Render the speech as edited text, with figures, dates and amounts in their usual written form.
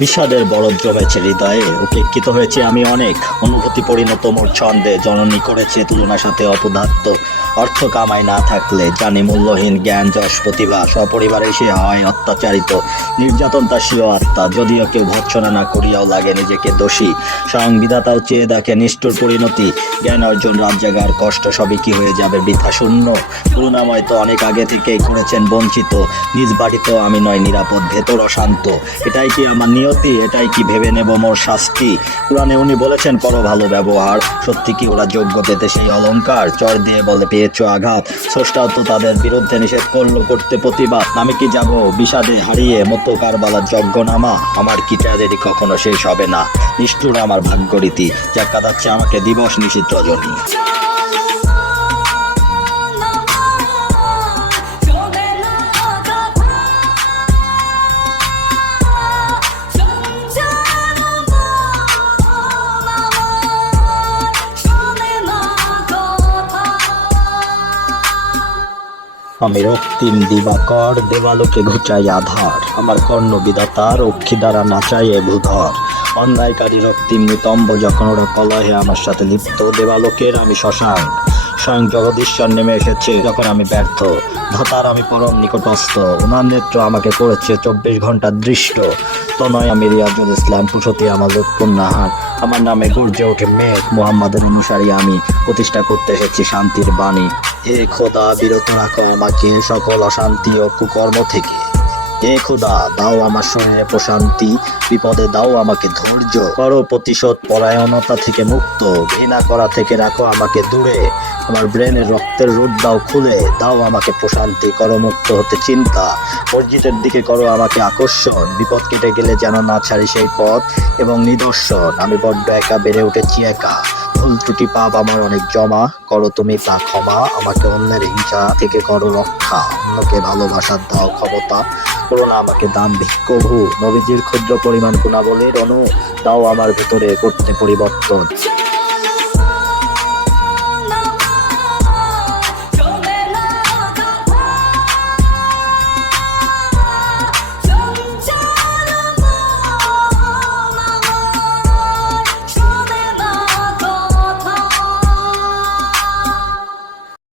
বিষাদের বরফ জমেছে হৃদয়ে, উপেক্ষিত হয়েছে আমি অনেক। অনুভূতি পরিণত মোর ছন্দে, জননী করেছে তুলনার সাথে অপদার্থ। অর্থ কামাই না থাকলে জানি মূল্যহীন জ্ঞান যশ প্রতিভা, সপরিবারে সে হয় অত্যাচারিত। নির্যাতন তার স্বীয় আত্মা, যদিও কেউ ভর্ৎসনা না করিয়াও লাগে নিজেকে দোষী। স্বয়ং বিধাতাও চেয়ে দেখে নিষ্ঠুর পরিণতি। জ্ঞান অর্জন, রাত জাগার কষ্ট সবই কি হয়ে যাবে বৃথা শূন্য। করুণাময় তো অনেক আগে থেকেই করেছেন বঞ্চিত। নিজ বাড়িতেও আমি নয় নিরাপদ, ভেতর অশান্ত। এটাই কি আমার নিয়তি? এটাই কি ভেবে নেব মোর শাস্তি? কোরআনে উনি বলেছেন করো ভালো ব্যবহার। সত্যি কি ওরা যোগ্য পেতে সেই অলংকার? চর দিয়ে বলে পেয়েছো আঘাত। স্রষ্টাও তো তাদের বিরুদ্ধে নিষেধ করলো করতে প্রতিবাদ। আমি কি যাব বিষাদে হারিয়ে মতো কারবালার যজ্ঞনামা? আমার কি ট্র্যাজেডি কখনো শেষ হবে না? নিষ্ঠুর আমার ভাগ্যরীতি, যা কাঁদাচ্ছে আমাকে দিবস নিশীথ রজনী। আমি রক্তিম দিবাকর, দেবালোকে ঘুচাই আধার। আমার কর্ণ বিধাতা রক্ষী দ্বারা নাচাইয়ে ভূধর। অন্যায়কারী রক্তিম নিতম্ব যখন ওরা কলহে আমার সাথে লিপ্ত, দেবালোকের আমি শ্মশান। স্বয়ং জগদীশ্বর নেমে এসেছে যখন আমি ব্যর্থ। ধাতার আমি পরম নিকটস্থ, ওনার নেত্র আমাকে করেছে 24 ঘন্টা দৃষ্ট। তনয় আমি রিয়াজুল ইসলাম, পুষতি আমার লুৎফুন্নাহার। আমার নামে গর্জে ওঠে মেঘ, মুহাম্মাদের অনুসারী আমি, প্রতিষ্ঠা করতে এসেছি শান্তির বাণী। হে খোদা, বিরত রাখো আমাকে সকল অশান্তি ও কুকর্ম থেকে। হে খোদা, দাও আমার শরীরে প্রশান্তি, বিপদে দাও আমাকে ধৈর্য। করো প্রতিশোধ পরায়ণতা থেকে মুক্ত, ঘৃণা করা থেকে রাখো আমাকে দূরে। আমার ব্রেনের রক্তের রুট দাও খুলে, দাও আমাকে প্রশান্তি, করো মুক্ত হতে চিন্তা। মসজিদের দিকে করো আমাকে আকর্ষণ, বিপদ কেটে গেলে যেন না ছাড়ি সেই পথ এবং নিদর্শন। আমি বড্ড একা, বেড়ে উঠেছি একা। ভুল ত্রুটি পাপ আমার অনেক জমা, করো তুমি তা ক্ষমা। আমাকে অন্যের হিংসা থেকে করো রক্ষা, অন্যকে ভালোবাসার দাও ক্ষমতা। করো না আমাকে দাম্ভিক কভু, নবীজির ক্ষুদ্র পরিমাণ গুণাবলীর অনু দাও আমার ভিতরে করতে পরিবর্তন।